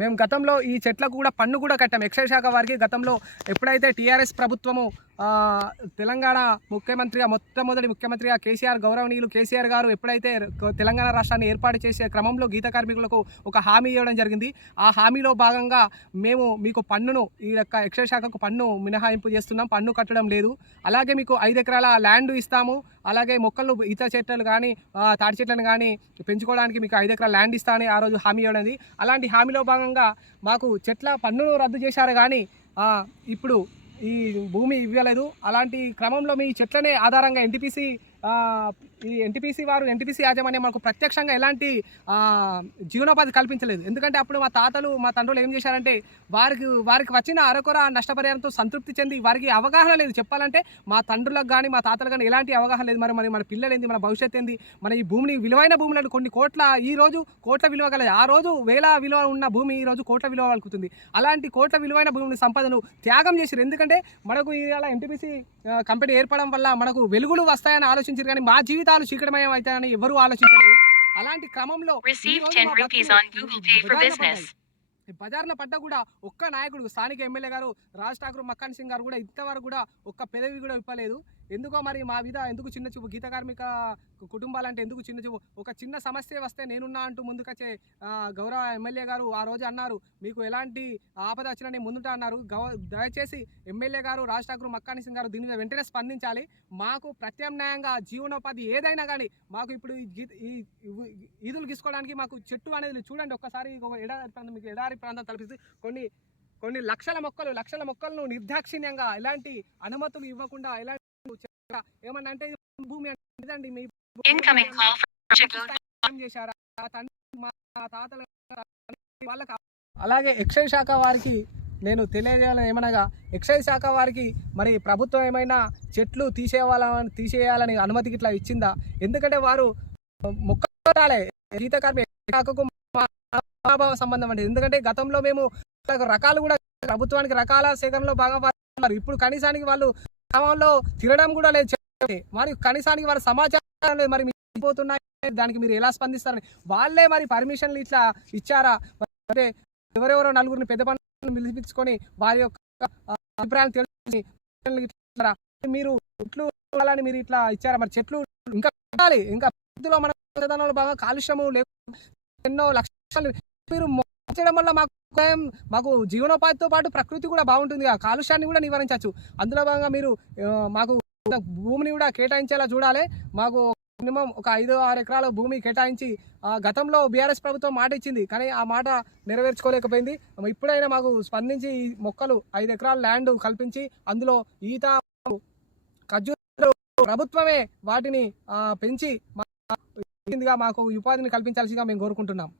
మేము గతంలో ఈ చెట్లకు కూడా పన్ను కూడా కట్టాం. ఎక్సైజ్ శాఖ వారికి గతంలో ఎప్పుడైతే టీఆర్ఎస్ ప్రభుత్వము తెలంగాణ ముఖ్యమంత్రిగా మొట్టమొదటి ముఖ్యమంత్రిగా కేసీఆర్ గౌరవనీయులు కేసీఆర్ గారు ఎప్పుడైతే తెలంగాణ రాష్ట్రాన్ని ఏర్పాటు చేసే క్రమంలో గీత కార్మికులకు ఒక హామీ ఇవ్వడం జరిగింది. ఆ హామీలో భాగంగా మేము మీకు పన్నును ఈ యొక్క ఎక్సైజ్ శాఖకు పన్ను మినహాయింపు చేస్తున్నాం. పన్ను కట్టడం లేదు. అలాగే మీకు ఐదు ఎకరాల ల్యాండ్ ఇస్తాము. అలాగే మొక్కలు ఇతర చెట్లను కానీ తాటి చెట్లను కానీ పెంచుకోవడానికి మీకు ఐదు ఎకరాల ల్యాండ్ ఇస్తా అని ఆ రోజు హామీ ఇవ్వడంది అలాంటి హామీలో భాగంగా మాకు చెట్ల పన్నును రద్దు చేశారు కానీ ఇప్పుడు ఈ భూమి ఇవ్వలేదు. అలాంటి క్రమంలో మీ చెట్లనే ఆధారంగా ఎన్టీపీసీ ఈ ఎన్టీపీసీ వారు ఎన్టీపీసీ యాజమాన్యం మనకు ప్రత్యక్షంగా ఎలాంటి జీవనోపాధి కల్పించలేదు. ఎందుకంటే అప్పుడు మా తాతలు మా తండ్రులు ఏం చేశారంటే వారికి వారికి వచ్చిన అరకొర నష్టపరిహారంతో సంతృప్తి చెంది వారికి అవగాహన లేదు. చెప్పాలంటే మా తండ్రులకు కానీ మా తాతలకు కానీ ఎలాంటి అవగాహన లేదు. మరి మరి మన పిల్లలు ఏంది మన భవిష్యత్తు ఏంది మన ఈ భూమిని విలువైన భూములను కొన్ని కోట్ల ఈ రోజు కోట్ల విలువ కలదు ఆ రోజు వేల విలువ ఉన్న భూమి ఈ రోజు కోట్ల విలువ కలుగుతుంది అలాంటి కోట్ల విలువైన భూమిని సంపదను త్యాగం చేశారు ఎందుకంటే మనకు ఇలా ఎన్టీపీసీ కంపెనీ ఏర్పడడం వల్ల మనకు వెలుగులు వస్తాయని ఆలోచించారు కానీ మా జీవితాలు చీకటమయం అవుతాయని ఎవరూ ఆలోచించలేదు. అలాంటి క్రమంలో ఈ Receive రోజు 10 మా rupees బతుకులు on Google Pay for బజార్న పడ్డ కూడా ఒక్క నాయకుడు స్థానిక ఎమ్మెల్యే గారు రాజ్ ఠాకూర్ మక్కాన్ సింగ్ గారు కూడా ఇంతవరకు కూడా ఒక్క పెదవి కూడా ఇప్పలేదు ఎందుకో మరి మా మీద ఎందుకు చిన్న చూపు? గీత కార్మిక కుటుంబాలంటే ఎందుకు చిన్న చూపు? ఒక చిన్న సమస్య వస్తే నేనున్నా అంటూ ముందుకొచ్చే గౌరవ ఎమ్మెల్యే గారు ఆ రోజు అన్నారు. మీకు ఎలాంటి ఆపద వచ్చినా నేను ముందుట అన్నారు. గవ- దయచేసి ఎమ్మెల్యే గారు రాజ్ ఠాకూర్ మక్కాని సింగ్ గారు దీని మీద వెంటనే స్పందించాలి. మాకు ప్రత్యామ్నాయంగా జీవనోపాధి ఏదైనా కానీ మాకు ఇప్పుడు ఈ గీత ఈ ఈదులు గీసుకోవడానికి మాకు చెట్టు అనేది చూడండి ఒక్కసారి ఒక ఎడారి ప్రాంతం మీకు ఎడారి ప్రాంతం తలపిస్తే కొన్ని కొన్ని లక్షల మొక్కలు లక్షల మొక్కలను నిర్దాక్షిణ్యంగా ఎలాంటి అనుమతులు ఇవ్వకుండా ఎలాంటి ఏమన్నా అంటే భూమి ఇదండి మీ చేశారా? మా తాతల వాళ్ళకి అలాగే ఎక్సైజ్ శాఖ వారికి నేను తెలియజేయాలని ఏమనగా ఎక్సైజ్ శాఖ వారికి మరి ప్రభుత్వం ఏమైనా చెట్లు తీసేయాలని తీసేయాలని అనుమతికి ఇట్లా ఇచ్చిందా? ఎందుకంటే వారు మొక్కలే గీత కార్మిక శాఖకు మా అభావ సంబంధం అంటే ఎందుకంటే గతంలో మేము రకాలు కూడా ప్రభుత్వానికి రకాల సేకరణలో బాగా ఉన్నారు. ఇప్పుడు కనీసానికి వాళ్ళు గ్రామంలో తినడం కూడా లేదు. మరి కనీసానికి వారి సమాచారం లేదు మరి పోతున్నాయి. దానికి మీరు ఎలా స్పందిస్తారని. వాళ్ళే మరి పర్మిషన్లు ఇట్లా ఇచ్చారా? అంటే ఎవరెవరో నలుగురిని పెద్ద పనులు పిలిపించుకొని వారి యొక్క అభిప్రాయాలు తెలుసుకొని మీరు చెట్లు ఉండాలని మీరు ఇట్లా ఇచ్చారా? మరి చెట్లు ఇంకా పెట్టాలి ఇంకా ఇందులో మన విధానంలో బాగా కాలుష్యము లేకుండా ఎన్నో లక్షలు మీరు మొక్కడం వల్ల మాకు మాకు జీవనోపాధితో పాటు ప్రకృతి కూడా బాగుంటుంది. ఆ కాలుష్యాన్ని కూడా నివారించవచ్చు. అందులో భాగంగా మీరు మాకు భూమిని కూడా కేటాయించేలా చూడాలి. మాకు మినిమం ఒక ఐదు ఆరు ఎకరాల భూమి కేటాయించి ఆ, గతంలో బీఆర్ఎస్ ప్రభుత్వం మాట ఇచ్చింది. కానీ ఆ మాట నెరవేర్చుకోలేకపోయింది. ఇప్పుడైనా మాకు స్పందించి ఈ మొక్కలు ఐదు ఎకరాల ల్యాండ్ కల్పించి అందులో ఈత ఖర్జూర ప్రభుత్వమే వాటిని పెంచి మాకు ఉపాధిని కల్పించాల్సిందిగా మేము కోరుకుంటున్నాం.